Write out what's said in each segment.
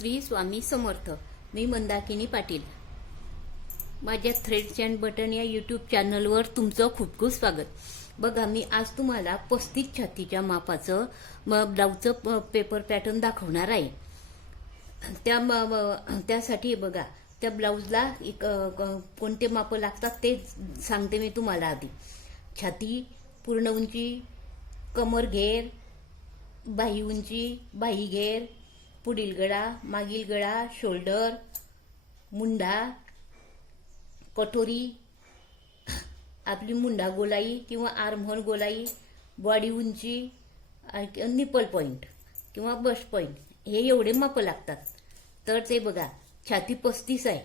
श्री स्वामी समर्थ. मी मंदाकिनी पाटील. माझ्या threads and button या YouTube चॅनलवर तुमचं खूप खूप स्वागत. बघा, मी आज तुम्हाला 35 छातीच्या मापाचं ब्लाऊजचं पेपर पॅटर्न दाखवणार आहे. त्यासाठी बघा, त्या ब्लाऊजला कोणते माप लागतात ते सांगते मी तुम्हाला. आधी छाती पूर्ण उंची, कमर घेर, बाही उंची, बाही घेर, पुढील गळा, मागील गळा, शोल्डर, मुंडा, कटोरी, आपली मुंडा गोलाई किंवा आर्महोल गोलाई, बॉडी उंची, निपल पॉइंट किंवा बस्ट पॉइंट, हे एवढे माप लागतात. तर ते बघा, छाती 35 आहे,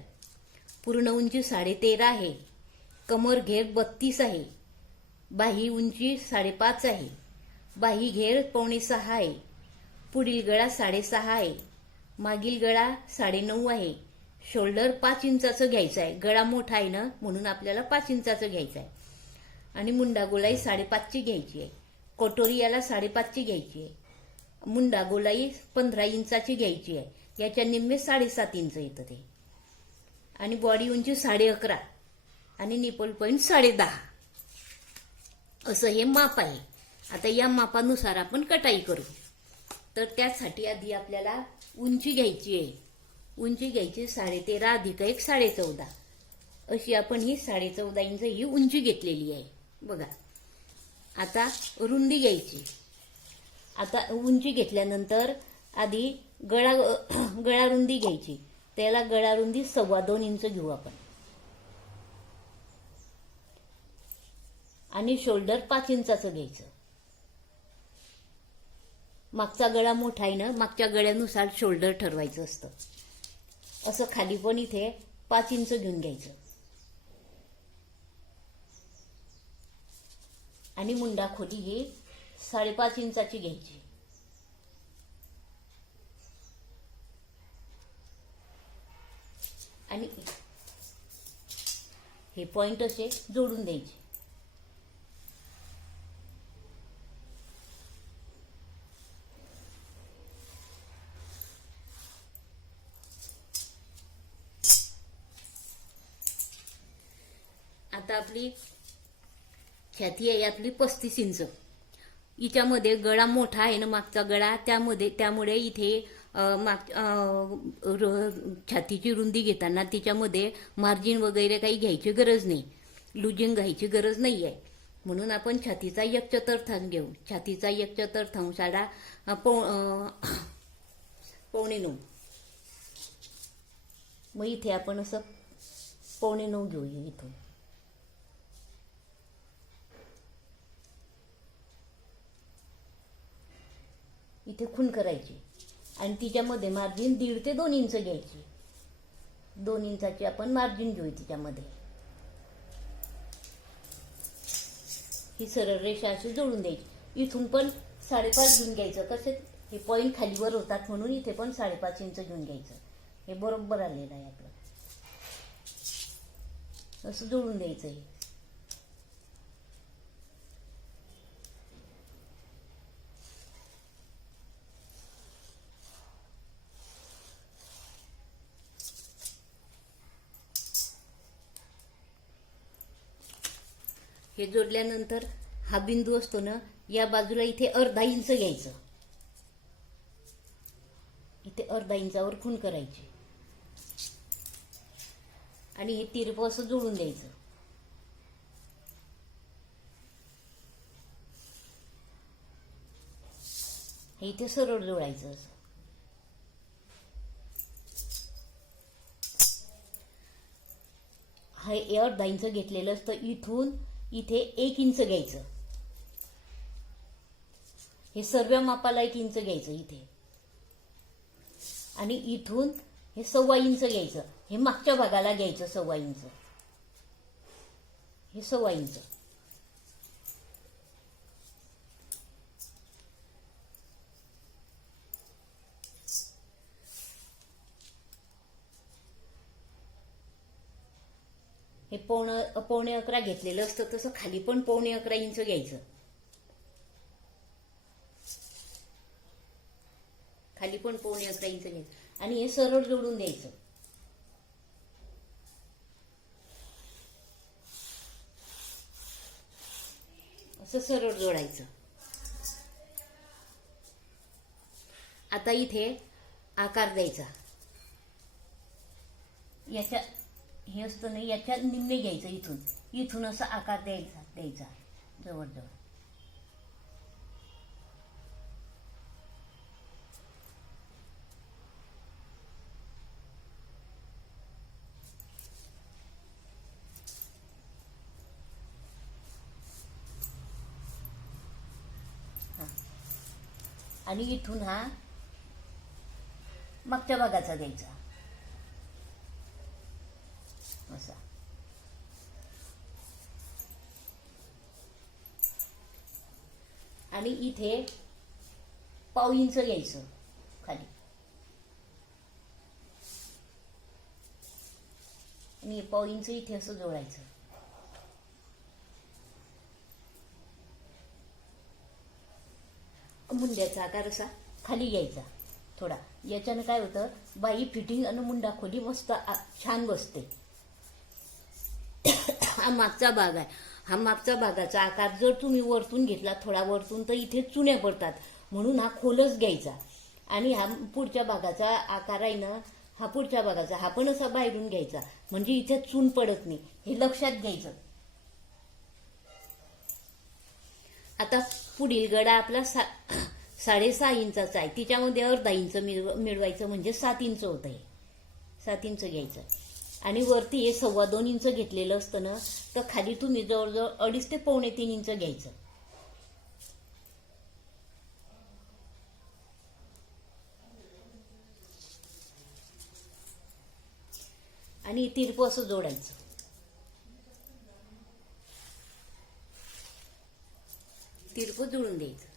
पूर्ण उंची 13.5 आहे, कमर घेर 32 आहे, बाही उंची 5.5 आहे, बाही घेर 5.25 आहे, पुढील गळा 6.5 आहे, मागील गळा 9.5 आहे, शोल्डर 5 इंचाचं घ्यायचं आहे. गळा मोठा आहे ना, म्हणून आपल्याला 5 इंचाचं घ्यायचं आहे. आणि मुंडा गोलाई 5.5 ची घ्यायची आहे. कटोरी याला 5.5 ची घ्यायची आहे. मुंडा गोलाई 15 इंचाची घ्यायची आहे. याच्या निम्मे 7.5 इंच येतं ते. आणि बॉडी उंची 11.5 आणि निपल पॉइंट 10.5 असं हे माप आहे. आता या मापानुसार आपण कटाई करू. तर त्यासाठी आधी आपल्याला उंची घ्यायची आहे. उंची घ्यायची 13.5 अधिक 1 14.5 अशी आपण ही 14.5 इंच ही उंची घेतलेली आहे. बघा, आता रुंदी घ्यायची. आता उंची घेतल्यानंतर आधी गळा रुंदी घ्यायची. त्याला गळा रुंदी 2.25 इंच घेऊ आपण. आणि शोल्डर 5 इंचाचं घ्यायचं. मागचा गळा मोठा आहे ना, मागच्या गळ्यानुसार शोल्डर ठरवायचं असतं. असं खाली पण इथे 5 इंच घेऊन घ्यायचं. आणि मुंडा खोली ही 5.5 इंचाची घ्यायची. आणि हे पॉइंट असे जोडून द्यायचे. आता आपली छाती आहे आपली 35 इंच. हिच्यामध्ये गळा मोठा आहे ना, मागचा गळा, त्यामुळे इथे छातीची रुंदी घेताना तिच्यामध्ये मार्जिन वगैरे काही घ्यायची गरज नाही, लुजिंग घ्यायची गरज नाही आहे. म्हणून आपण छातीचा 1 चतुर्थांश घेऊ. छातीचा 1 चतुर्थांशाला 8.25. मग इथे आपण असं 8.25 घेऊया. इथून इथे खूण करायची आणि तिच्यामध्ये मार्जिन 1.5 ते 2 इंच घ्यायची. 2 इंचाची आपण मार्जिन घेऊ. तिच्यामध्ये ही सरळ रेषा अशी जोडून द्यायची. इथून पण 5.5 घेऊन घ्यायचं. कसे हे पॉइंट खालीवर होतात म्हणून इथे पण 5.5 इंच घेऊन घ्यायचं. हे बरोबर आलेलं आहे आपलं. असं जोडून द्यायचं. हे हे जोडल्यानंतर हा बिंदू असतो ना, या बाजूला इथे 1/2 इंच घ्यायचं. इथे 1/2 इंचावर खूण करायची आणि हे तिरपं असं जोडून द्यायचं. हे इथे सरळ जोडायचं. असं हे 1/2 इंच घेतलेलं असतं. इथून इथे 1 इंच घ्यायचं. हे सर्व मापाला 1 इंच घ्यायचं इथे. आणि इथून हे 1.25 इंच घ्यायचं. हे मागच्या भागाला घ्यायचं 1.25 इंच. हे 1.25 इंच. हे 8.25 घेतलेलं असतं. तसं खाली पण 8.25 इंच घ्यायचं. खाली पण 8.25 इंच घ्यायचं. आणि हे सरळ जोडून द्यायचं. असं सरळ जोडायचं. आता इथे आकार द्यायचा. याच्या हे असतं नाही, याच्या निम्मे घ्यायचं. इथून असं आकार द्यायचा जवळजवळ. आणि इथून हा मागच्या भागाचा द्यायचा असा. आणि इथे पाव इंच घ्यायचं खाली, आणि पाव इंच इथे असं जोडायचं. मुंड्याचा आकार असा खाली घ्यायचा थोडा. याच्यानं काय होतं, बाई फिटिंग आणि मुंडा खोली मस्त छान बसते. हा मागचा भाग आहे. हा मागचा भागाचा आकार जर तुम्ही वरतून घेतला, थोडा वरतून, तर इथे चुन्या पडतात. म्हणून हा खोलच घ्यायचा. आणि हा पुढच्या भागाचा आकार आहे ना, हा पुढच्या भागाचा, हा पण असा बाहेरून घ्यायचा. म्हणजे इथे चून पडत नाही, हे लक्षात घ्यायचं. आता पुढील गडा आपला 6.5 इंचाचा आहे. तिच्यामध्ये अर्धा इंच मिळवायचं, म्हणजे 7 इंच होत आहे. 7 इंच घ्यायचं. आणि वरती हे 2.25 इंच घेतलेलं असतं ना, तर खाली तुम्ही जवळजवळ 2.5 ते 2.75 इंच घ्यायचं. आणि तिरपं असं जोडायचं. तिरपं जुळून द्यायचं.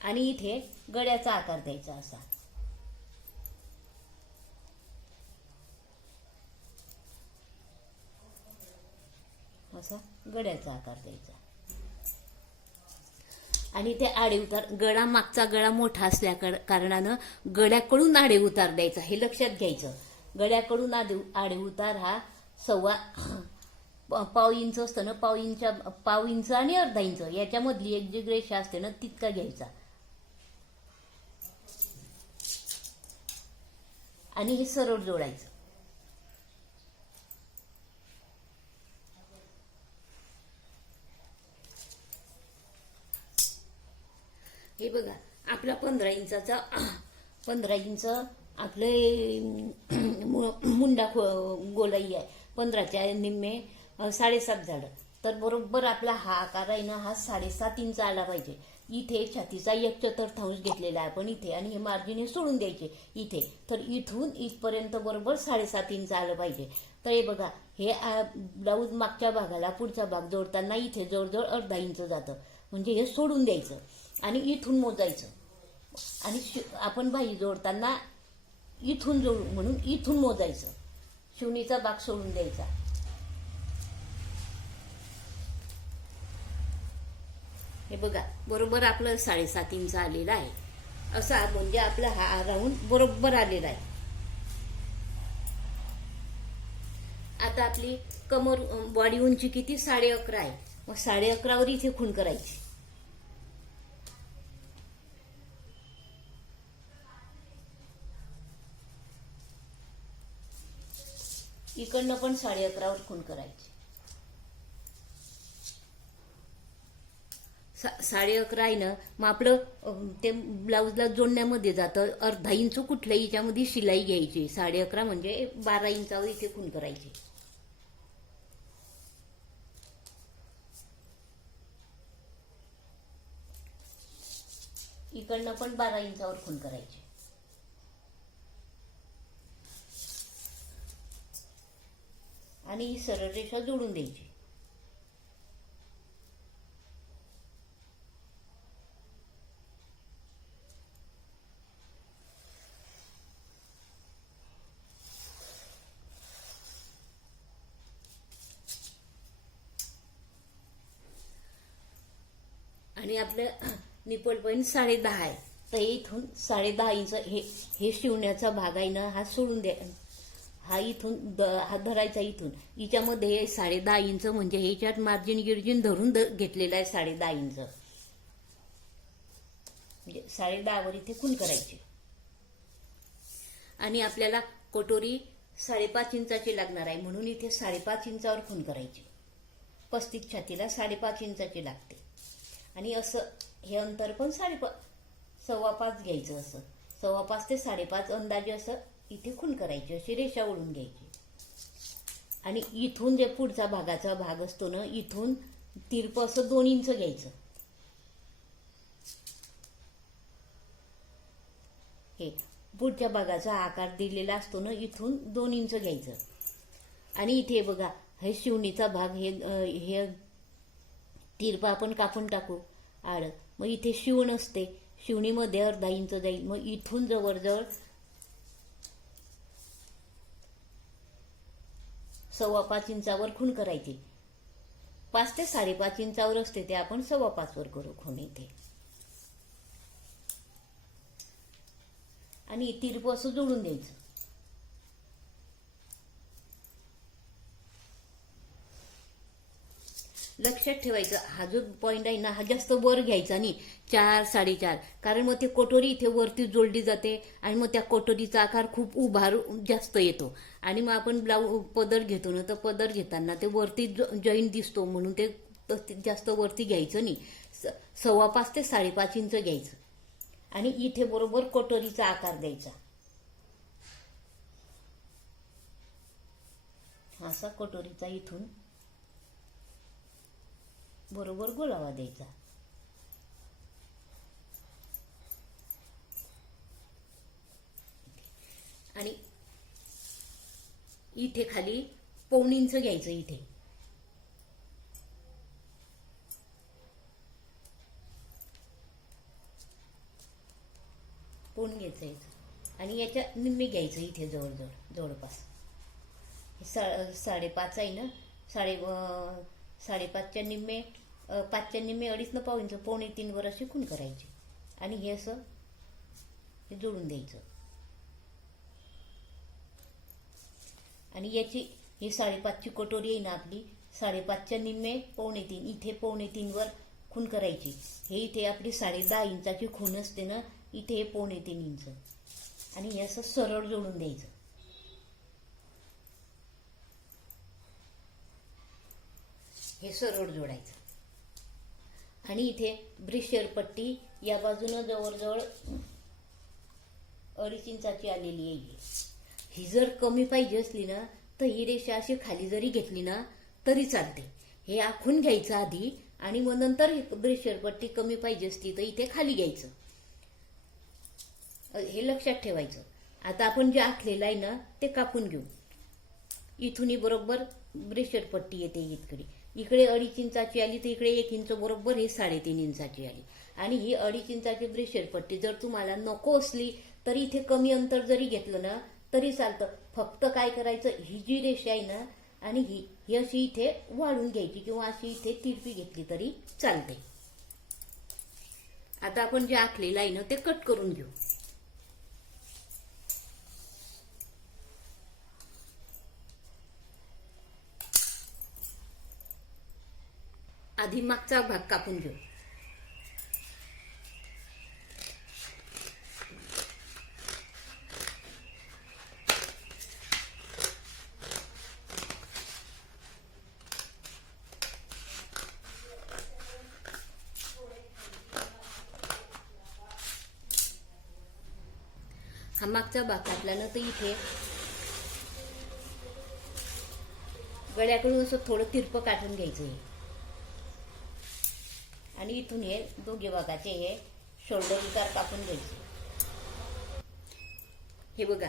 आणि इथे गड्याचा आकार द्यायचा असा. असा गड्याचा आकार द्यायचा. आणि ते आडे उतार, गळा मागचा गळा मोठा असल्या कारणानं गळ्याकडून आडे उतार द्यायचा, हे लक्षात घ्यायचं. गळ्याकडून आडे उतार हा पाव इंच असतं ना, पाव इंच आणि अर्धा इंच याच्यामधली एक जी रेषा असते ना, तितका घ्यायचा. आणि हे सरळ जोडायचं. हे बघा, आपला 15 इंचाचा 15 इंच आपले मुंडा गोलाई आहे. 15च्या निम्मे 7.5 झालं. तर बरोबर आपला हा आकार आहे ना, हा 7.5 इंच आला पाहिजे. इथे छातीचा 1/4 घेतलेला आहे आपण इथे, आणि हे मार्जिन हे सोडून द्यायचे इथे. तर इथून इथपर्यंत बरोबर 7.5 इंच आलं पाहिजे. तर हे बघा, हे ब्लाऊज मागच्या भागाला पुढचा भाग जोडताना इथे जवळजवळ अर्धा इंच जातं. म्हणजे हे सोडून द्यायचं आणि इथून मोजायचं. आणि आपण बाही जोडताना इथून जोडू म्हणून इथून मोजायचं. शिवणीचा भाग सोडून द्यायचा. हे बघा, बरोबर आपलं 7.5 इंच आलेला आहे. असा म्हणजे आपला हा राऊंड बरोबर आलेला आहे. आता आपली कमर बॉडी उंची किती, 11.5 आहे. मग 11.5 वर इथे खूण करायची. इकडनं पण 11.5 वर खूण करायची. 11.5 आहे ना, मग आपलं ते ब्लाऊजला जोडण्यामध्ये जातं. अर्धा इंच कुठल्याही याच्यामध्ये शिलाई घ्यायची. 11.5 म्हणजे 12 इंचावर इथे खूण करायची. इकडनं पण 12 इंचावर खूण करायची. आणि ही सरळ रेषा जोडून द्यायची. आणि आपलं निपल पॉईंट 10.5 आहे. तर इथून 10.5 इंच हे शिवण्याचा भाग आहे ना, हा सोडून द्या. हा इथून हा धरायचा इथून. हिच्यामध्ये 10.5 इंच म्हणजे ह्याच्यात मार्जिन गिर्जिन धरून घेतलेला आहे 10.5 इंच. म्हणजे 10.5 वर इथे खूण करायची. आणि आपल्याला कटोरी 5.5 इंचाची लागणार आहे, म्हणून इथे 5.5 इंचावर खूण करायची. 35 छातीला 5.5 इंचाची लागते. आणि असं हे अंतर पण 5.25 घ्यायचं. असं 5.25 ते 5.5 अंदाजे असं इथे खूण करायची. अशी रेषा ओढून घ्यायची. आणि इथून जे पुढचा भागाचा भाग असतो ना, इथून तिरप असं 2 इंच घ्यायचं. हे पुढच्या भागाचा आकार दिलेला असतो ना, इथून 2 इंच घ्यायचं. आणि इथे बघा, हे शिवणीचा भाग, हे तिरपा आपण कापून टाकू आड. मग इथे शिवण असते, शिवणीमध्ये 1/2 इंच जाईल. मग इथून जवळजवळ 5.25 इंचावर खूण करायची. 5 ते 5.5 इंचावर असते ते आपण 5.25 वर करू खूण इथे. आणि तिरप असं जोडून द्यायचं. लक्षात ठेवायचं, हा जो पॉइंट आहे ना, हा जास्त वर घ्यायचा नाही, 4 4.5. कारण मग ते कटोरी इथे वरती जोडली जाते आणि मग त्या कटोरीचा आकार खूप उभार जास्त येतो. आणि मग आपण पदर घेतो ना, तर पदर घेताना ते वरती जॉईंट दिसतो, म्हणून ते जास्त वरती घ्यायचं नाही. 5.25 ते 5.5 इंच घ्यायचं. आणि इथे बरोबर कटोरीचा आकार द्यायचा. असा कटोरीचा इथून बरोबर गोलावा द्यायचा. आणि इथे खाली 1.25 इंच घ्यायचं. इथे पोण घ्यायचं इथं. आणि याच्या निम्मे घ्यायचं इथे जवळपास. 5.5 आहे ना, 5.5च्या निम्मे, 5च्या निम्मे 2.5 न 1.5 इंच, 2.25 वर अशी खूण करायची. आणि हे असं हे जोडून द्यायचं. आणि याची ही 5.5ची कटोरी आहे ना आपली, 5.5च्या निम्मे 2.25, इथे 2.25 वर खूण करायची. हे इथे आपली 10.5 इंचाची खूण असते ना, इथे हे 2.25 इंच. आणि हे असं सरळ जोडून द्यायचं. हे सरळ जोडायचं. आणि इथे ब्रेशियर पट्टी या बाजूनं जवळजवळ 2.5 इंचाची आलेली आहे. ही जर कमी पाहिजे असली ना, तर ही रेषा अशी खाली जरी घेतली ना तरी चालते. हे आखून घ्यायचं आधी, आणि मग नंतर ब्रेशियर पट्टी कमी पाहिजे असली तर इथे खाली घ्यायचं. हे लक्षात ठेवायचं. आता आपण जे आखलेलं आहे ना, ते कापून घेऊ. इथूनही बरोबर ब्रेशियर पट्टी येते इकडे. इकडे 2.5 इंचाची आली तर इकडे 1 इंच बरोबर हे 3.5 इंचाची आली. आणि ही 2.5 इंचाची ब्रेशियर पट्टी जर तुम्हाला नको असली तर इथे कमी अंतर जरी घेतलं ना तरी चालतं. फक्त काय करायचं, ही जी रेषा आहे ना, आणि ही अशी इथे वाढून घ्यायची, किंवा अशी इथे तिरपी घेतली तरी चालते. आता आपण जे आखलेलं आहे ना, ते कट करून घेऊ. आधी मागचा भाग कापून घेऊ. हा मागचा भाग कापला ना, तर इथे गळ्याकडून असं थोडं तिरपं काढून घ्यायचं आहे. आणि इथून हे दोघे भागाचे हे शोल्डर उतार कापून घ्यायचे. हे बघा,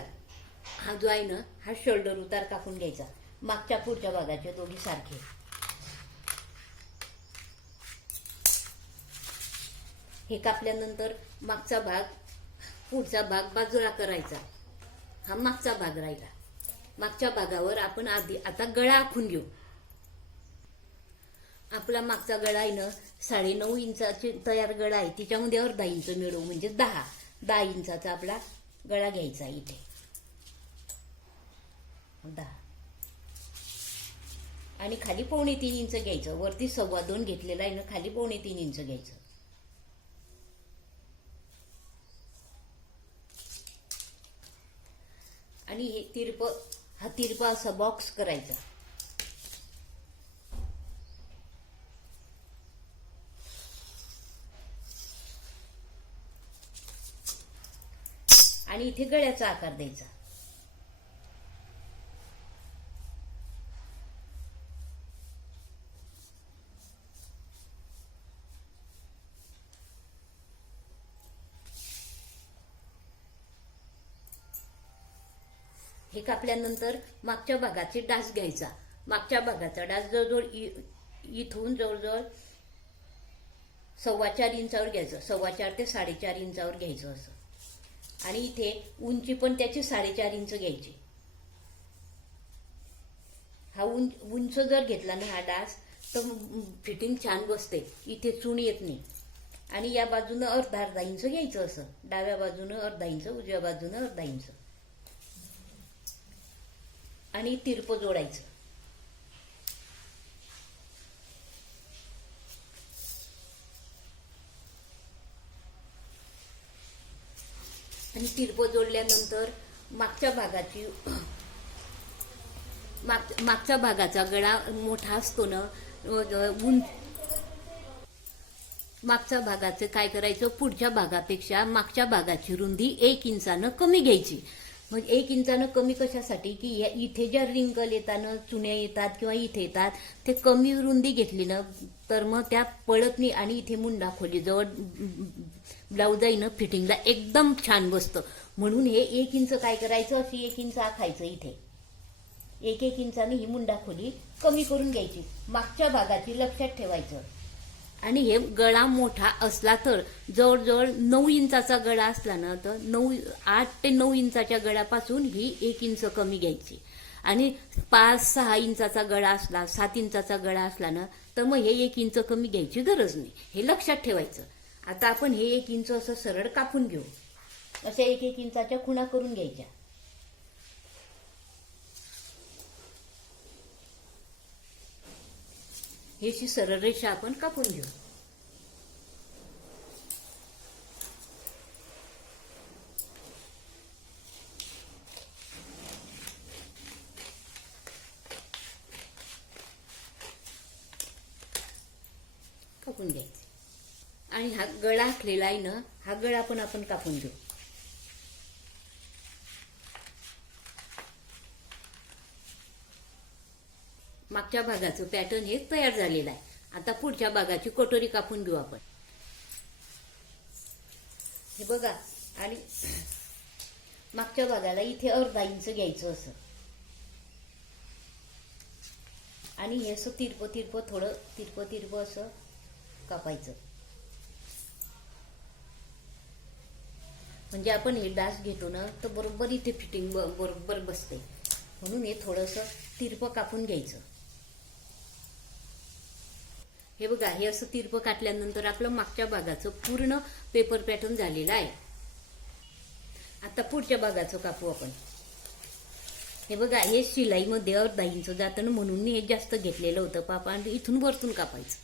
हा जो आहे ना, हा शोल्डर उतार कापून घ्यायचा. मागच्या पुढच्या भागाचे दोघी सारखे. हे कापल्यानंतर मागचा भाग, पुढचा भाग बाजूला करायचा. हा मागचा भाग राहिला. मागच्या भागावर आपण आता गळा आखून घेऊ. आपला मागचा गळा आहे ना 9.5 इंचाची तयार गळा आहे, तिच्यामध्ये अर्धा इंच मिळवू म्हणजे 10 इंचाचा आपला गळा घ्यायचा आहे इथे 10 आणि खाली 2.25 इंच घ्यायचं. वरती 2.25 घेतलेला आहे ना, खाली 2.25 इंच घ्यायचं. आणि हे तिरपा असा बॉक्स करायचा. आणि इथे गळ्याचा आकार द्यायचा. हे कापल्यानंतर मागच्या भागाचे डास घ्यायचा. मागच्या भागाचा डास जवळजवळ इथून जवळजवळ 4.25 इंचावर घ्यायचं. 4.25 ते 4.5 इंचावर घ्यायचं असं. आणि इथे उंची पण त्याची 4.5 इंच घ्यायची. हा उंच जर घेतला ना हा डास तर फिटिंग छान बसते, इथे चून येत नाही. आणि या बाजूनं अर्धा इंच घ्यायचं असं. डाव्या बाजूनं अर्धा इंच, उजव्या बाजूनं अर्धा इंच. आणि तिरपं जोडायचं. आणि तिरपं जोडल्यानंतर मागच्या भागाचा गळा मोठा असतो ना, मागच्या भागाचं काय करायचं, पुढच्या भागापेक्षा मागच्या भागाची रुंदी 1 इंचानं कमी घ्यायची. म्हणजे 1 इंचानं कमी कशासाठी की इथे ज्या रिंकल येतात, चुन्या येतात किंवा इथे येतात, ते कमी रुंदी घेतली ना तर मग त्या पळत नाही. आणि इथे मुंडा खोलीजवळ ब्लाऊज आहे ना फिटिंगला एकदम छान बसतं. म्हणून हे 1 इंच काय करायचं, अशी 1 इंच आखायचं. इथे 1 इंचाने ही मुंडा खोली कमी करून घ्यायची. मागच्या भागाची लक्षात ठेवायचं. आणि हे गळा मोठा असला तर जवळजवळ 9 इंचाचा गळा असला ना तर 8 ते 9 इंचाच्या गळ्यापासून ही 1 इंच कमी घ्यायची. आणि 5-6 इंचाचा गळा असला, 7 इंचाचा गळा असला ना तर मग हे 1 इंच कमी घ्यायची गरज नाही. हे लक्षात ठेवायचं. आता आपण हे 1 इंच असं सरळ कापून घेऊ. अशा 1 इंचाच्या खुणा करून घ्यायच्या. ही अशी सरळ रेषा आपण कापून घेऊ. कापून घ्यायचे. आणि हा गळा आखलेला आहे ना, हा गळा पण आपण कापून घेऊ. मागच्या भागाचं पॅटर्न हे तयार झालेलं आहे. आता पुढच्या भागाची कटोरी कापून घेऊ आपण. हे बघा. आणि मागच्या भागाला इथे अर्धा इंच घ्यायचं असं. आणि हे असं तिरपं थोडं तिरपं असं कापायचं. म्हणजे आपण हे डास घेतो ना तर बरोबर इथे फिटिंग बरोबर बसते. म्हणून हे थोडंसं तिरपं कापून घ्यायचं. हे बघा, हे असं तिरपं काटल्यानंतर आपलं मागच्या भागाचं पूर्ण पेपर पॅटर्न झालेलं आहे. आता पुढच्या भागाचं कापू आपण. हे बघा, हे शिलाईमध्ये अर्धा इंच जातं म्हणून हे जास्त घेतलेलं होतं पापा. आणि इथून वरतून कापायचं.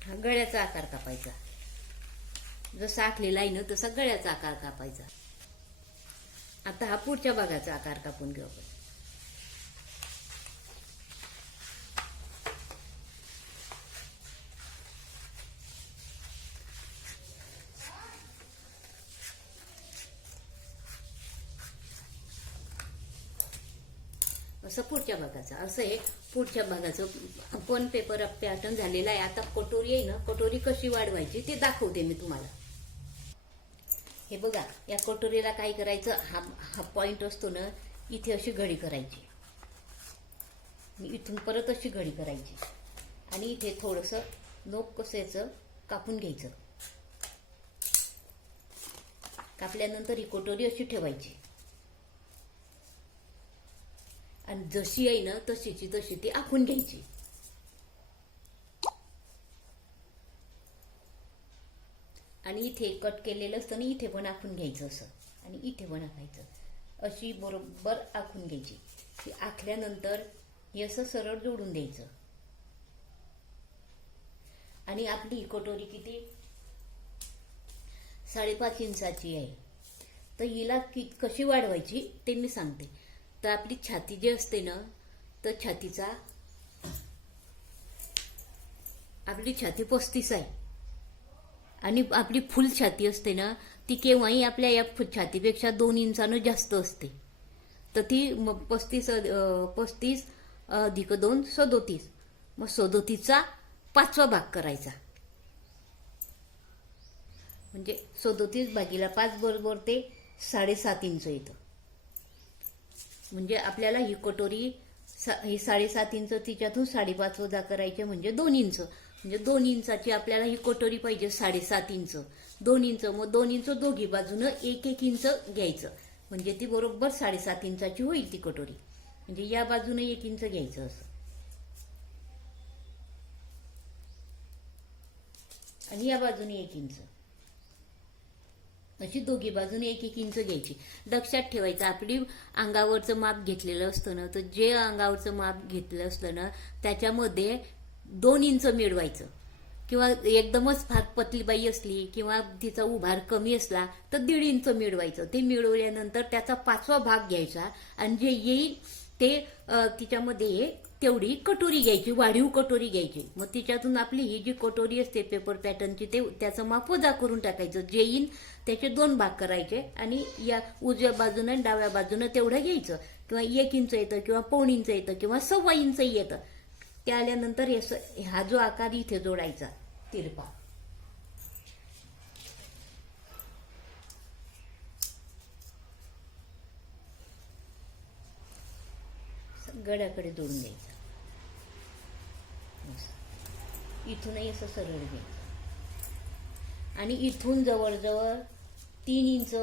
हा गळ्याचा आकार कापायचा. जसा आखलेला आहे ना तसा गळ्याचा आकार कापायचा. आता हा पुढच्या भागाचा आकार कापून घेऊ आपण. असं पुढच्या भागाचं. असं हे पुढच्या भागाचं पण पेपर पॅटर्न झालेला आहे. आता कटोरी आहे ना, कटोरी कशी वाढवायची ते दाखवते मी तुम्हाला. हे बघा, या कटोरीला काय करायचं, हा पॉइंट असतो ना, इथे अशी घडी करायची, इथून परत अशी घडी करायची आणि इथे थोडंसं नोक कसायचं कापून घ्यायचं. कापल्यानंतर ही कटोरी अशी ठेवायची आणि जशी आहे ना तशीची तशी ती आखून घ्यायची. आणि इथे कट केलेलं असतं ना, इथे पण आखून घ्यायचं असं, आणि इथे पण आखायचं. अशी बरोबर आखून घ्यायची. ती आखल्यानंतर हे असं सरळ जोडून द्यायचं. आणि आपली कटोरी किती 5.5 इंचाची आहे. तर हिला कशी वाढवायची ते मी सांगते. तर आपली छाती जी असते ना, तर आपली छाती 35 आहे आणि आपली फुल छाती असते ना, ती केव्हाही आपल्या या छातीपेक्षा 2 इंचानं जास्त असते. तर ती 35 अधिक 2 37. मग 37चा 5वा भाग करायचा. म्हणजे 37 भागीला 5 बरोबर ते 7.5 इंच येतं. म्हणजे आपल्याला ही कटोरी ही 7.5 इंच, तिच्यातून 5.5 वजा करायचे म्हणजे 2 इंच. म्हणजे 2 इंचाची आपल्याला ही कटोरी पाहिजे. 7.5 इंच 2 इंच, मग 2 इंच दोघी बाजूनं 1-1 इंच घ्यायचं. म्हणजे ती बरोबर 7.5 इंचाची होईल ती कटोरी. म्हणजे या बाजूने 1 इंच घ्यायचं असं, आणि या बाजूने 1 इंच, अशी दोघी बाजूने 1-1 इंच घ्यायची. लक्षात ठेवायचं, आपली अंगावरचं माप घेतलेलं असतं ना, तर जे अंगावरचं माप घेतलं असतं ना त्याच्यामध्ये 2 इंच मिळवायचं. किंवा एकदमच फार पतली बाई असली किंवा तिचा उभार कमी असला तर 1.5 इंच मिळवायचं. ते मिळवल्यानंतर त्याचा 5वा भाग घ्यायचा आणि जे येईल ते तिच्यामध्ये तेवढी कटोरी घ्यायची, वाढीव कटोरी घ्यायची. मग तिच्यातून आपली ही जी कटोरी असते पेपर पॅटर्नची, ते त्याचं माप वजा करून टाकायचं. जे येईल त्याचे 2 भाग करायचे आणि या उजव्या बाजूनं आणि डाव्या बाजूनं तेवढं घ्यायचं. किंवा 1 इंच येतं किंवा 1.5 इंच येतं किंवा 1.25 इंच येतं. ते आल्यानंतर हा जो आकार इथे जोडायचा तिरपा. गड्याकडे जोडून द्यायचा. इथूनही असं सरळ घ्यायचं आणि इथून जवळजवळ 3 इंच,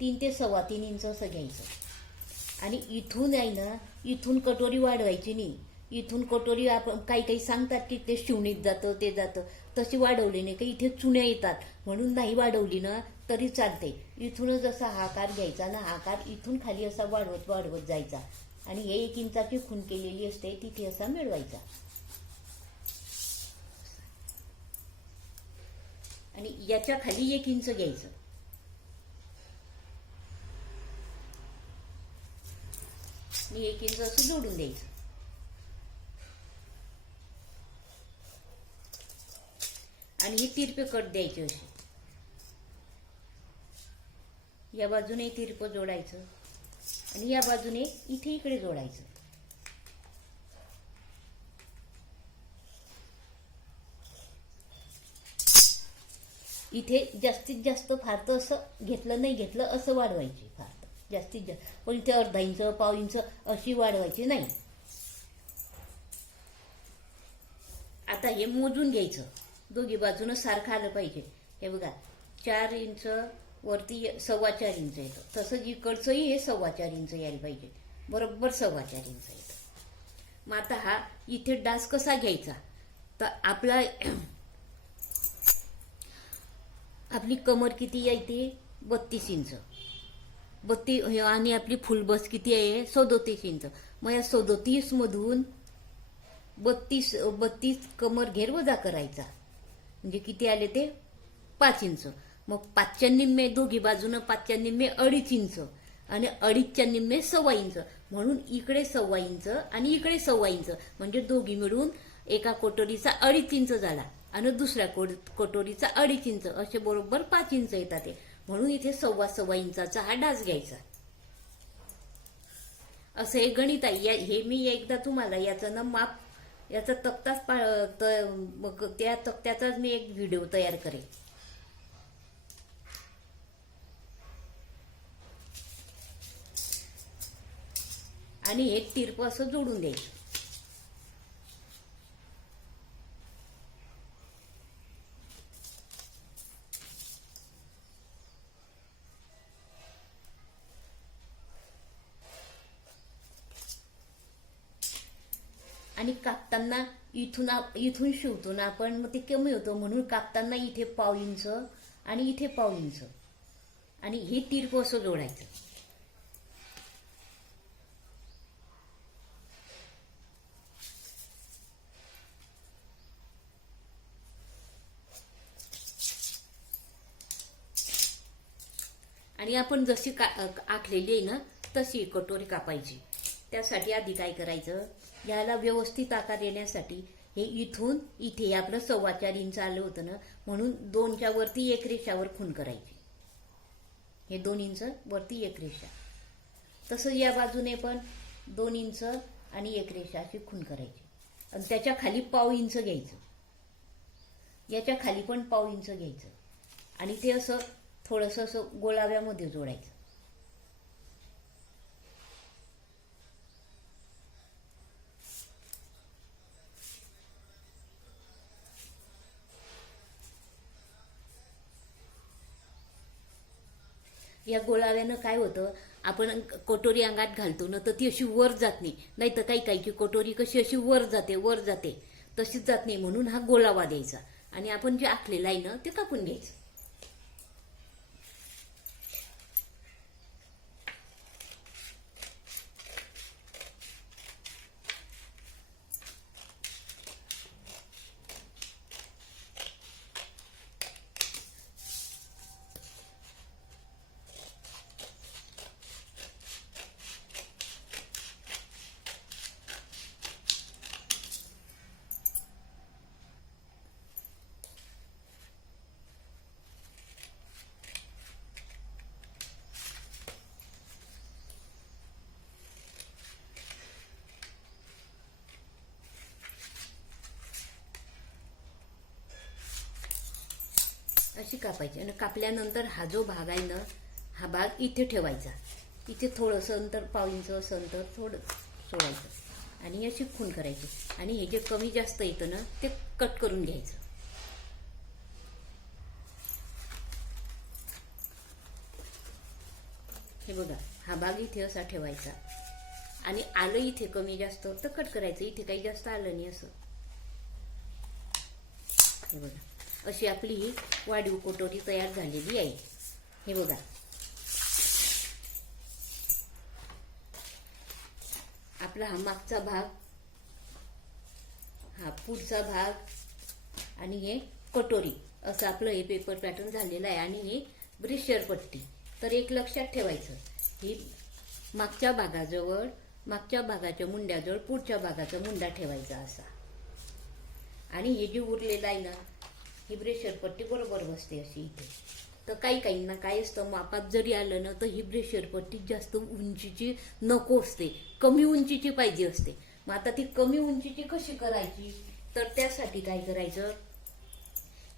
3 ते 3.25 इंच असं घ्यायचं. आणि इथून आहे ना, इथून कटोरी वाढवायची नाही. इथून कटोरी आपण काही सांगतात की ते शिवणीत जातं, ते जातं. तशी वाढवली नाही, काही इथे चुन्या येतात म्हणून नाही वाढवली ना तरी चालते. इथूनच असा हा आकार घ्यायचा ना, हा आकार इथून खाली असा वाढवत जायचा आणि हे 1 इंचाची खून केलेली असते तिथे असा मिळवायचा. आणि याच्या खाली 1 इंच घ्यायचं. आणि 1 इंच असं जोडून द्यायचं. आणि ही तिरपे कट द्यायची अशी. या बाजूने तिरपं जोडायचं आणि या बाजूने इकडे जोडायचं. इथे जास्तीत जास्त फार तर असं घेतलं नाही घेतलं असं वाढवायची. फार जास्तीत जास्त, पण इथे 1/2 इंच 1/4 इंच अशी वाढवायची नाही. आता हे मोजून घ्यायचं. दोघी बाजूनं सारखं आलं पाहिजे. हे बघा, 4 इंच वरती 4.25 इंच येतं. तसंच इकडचंही हे 4.25 इंच यायला पाहिजे. बरोबर 4.25 इंच येतं. मग आता हा इथे डास कसा घ्यायचा, तर आपली कमर किती येते 32 इंच. 32 आणि आपली फुल बस किती आहे 37 इंच. मग या 37 मधून 32 कमर घेर वजा करायचा. म्हणजे किती आले ते 5 इंच. मग 5च्या निम्मे दोघी बाजूनं 5च्या निम्मे 2.5 इंच आणि 2.5च्या निम्मे 1.25 इंच. म्हणून इकडे 1.25 इंच आणि इकडे 1.25 इंच. म्हणजे दोघी मिळून एका कटोरीचा 2.5 इंच झाला आणि दुसऱ्या कटोरीचा 2.5 इंच, असे बरोबर 5 इंच येतात. म्हणून इथे 1.25 इंचाचा हा डास घ्यायचा. असं हे गणित आहे. हे मी एकदा तुम्हाला याचं ना माप याचा तक्ताच मग त्या तक्त्याचाच मी एक व्हिडिओ तयार करेन. आणि हे तिरपं असं जोडून द्यायचं. आणि कापताना इथून शिवतो ना आपण, मग ते कमी होतं म्हणून कापताना इथे पाव इंच आणि इथे पाव इंच आणि हे तिरपं असं जोडायचं. आणि आपण जशी आखलेली आहे ना तशी कटोरी कापायची. त्यासाठी आधी काय करायचं, याला व्यवस्थित आकार येण्यासाठी हे इथून इथे आपलं 4.25 इंच आलं होतं ना, म्हणून 2च्या वरती एक रेषावर खून करायची. हे 2 इंच वरती एक रेषा. तसं या बाजूने पण 2 इंच आणि एक रेषा अशी खून करायची. आणि त्याच्या खाली पाव इंच घ्यायचं. याच्या खाली पण पाव इंच घ्यायचं आणि ते असं थोडंसं असं गोलाव्यामध्ये जोडायचं. या गोलाव्यानं काय होतं, आपण कटोरी अंगात घालतो ना तर ती अशी वर जात नाही. नाही तर काही काहीची कटोरी कशी अशी वर जाते तशीच जात नाही. म्हणून हा गोलावा द्यायचा आणि आपण जे आखलेलं आहे ना ते कापून घ्यायचं. अशी कापायची. आणि कापल्यानंतर हा जो भाग आहे ना, हा भाग इथे ठेवायचा. इथे थोडंसं अंतर, पाव इंच असं अंतर थोडं सोडायचं आणि अशी खून करायची. आणि हे जे कमी जास्त येतं ना ते कट करून घ्यायचं. हे बघा, हा भाग इथे असा ठेवायचा आणि आलं इथे कमी जास्त तर कट करायचं. इथे काही जास्त आलं नाही असं. हे बघा, अशी आपली ही वाढीव कटोरी तयार झालेली आहे. हे बघा, आपला हा मागचा भाग, हा पुढचा भाग आणि हे कटोरी असं आपलं हे पेपर पॅटर्न झालेलं आहे. आणि हे ब्रेशियर पट्टी. तर एक लक्षात ठेवायचं, ही मागच्या भागाजवळ, मागच्या भागाच्या मुंड्याजवळ पुढच्या भागाचा मुंडा ठेवायचा असा. आणि हे जे उरलेलं आहे ना, ही ब्रेशियर पट्टी बरोबर बसते अशी इथे. तर काही काहींना काय असतं, मापात जरी आलं ना तर ही ब्रेशियर पट्टी जास्त उंचीची नको असते, कमी उंचीची पाहिजे असते. मग आता ती कमी उंचीची कशी करायची, तर त्यासाठी काय करायचं,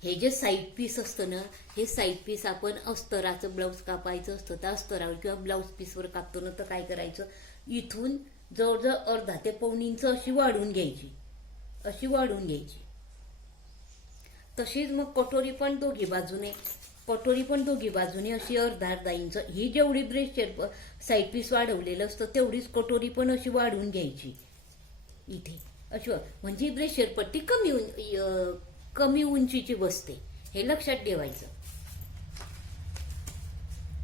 हे जे साईड पीस असतं ना, हे साईड पीस आपण अस्तराचं ब्लाऊज कापायचं असतं तर अस्तरावर किंवा ब्लाऊज पीसवर कापतो ना, तर काय करायचं, इथून जवळजवळ अर्धा ते पाऊण इंच अशी वाढवून घ्यायची, अशी वाढवून घ्यायची. तशीच मग कटोरी पण दोघी बाजूने अशी अर्धा इंच, ही जेवढी ब्रेशियर साईड पीस वाढवलेलं असतं तेवढीच कटोरी पण अशी वाढवून घ्यायची इथे अशी. म्हणजे ब्रेशियर पट्टी कमी उंचीची बसते, हे लक्षात ठेवायचं.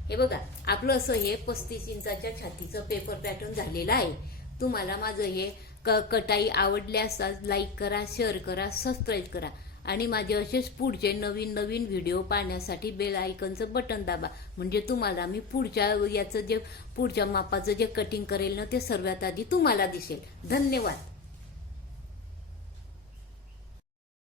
हे बघा, आपलं असं हे 35 इंचाच्या छातीचं पेपर पॅटर्न झालेलं आहे. तुम्हाला माझं हे कटाई आवडल्यास लाईक करा, शेअर करा, सबस्क्राईब करा आणि माझे असेच पुढचे नवीन नवीन व्हिडिओ पाहण्यासाठी बेल आयकॉनचं बटन दाबा. म्हणजे तुम्हाला मी पुढच्या मापाचं जे कटिंग करेल ना ते सर्वात आधी तुम्हाला दिसेल. धन्यवाद.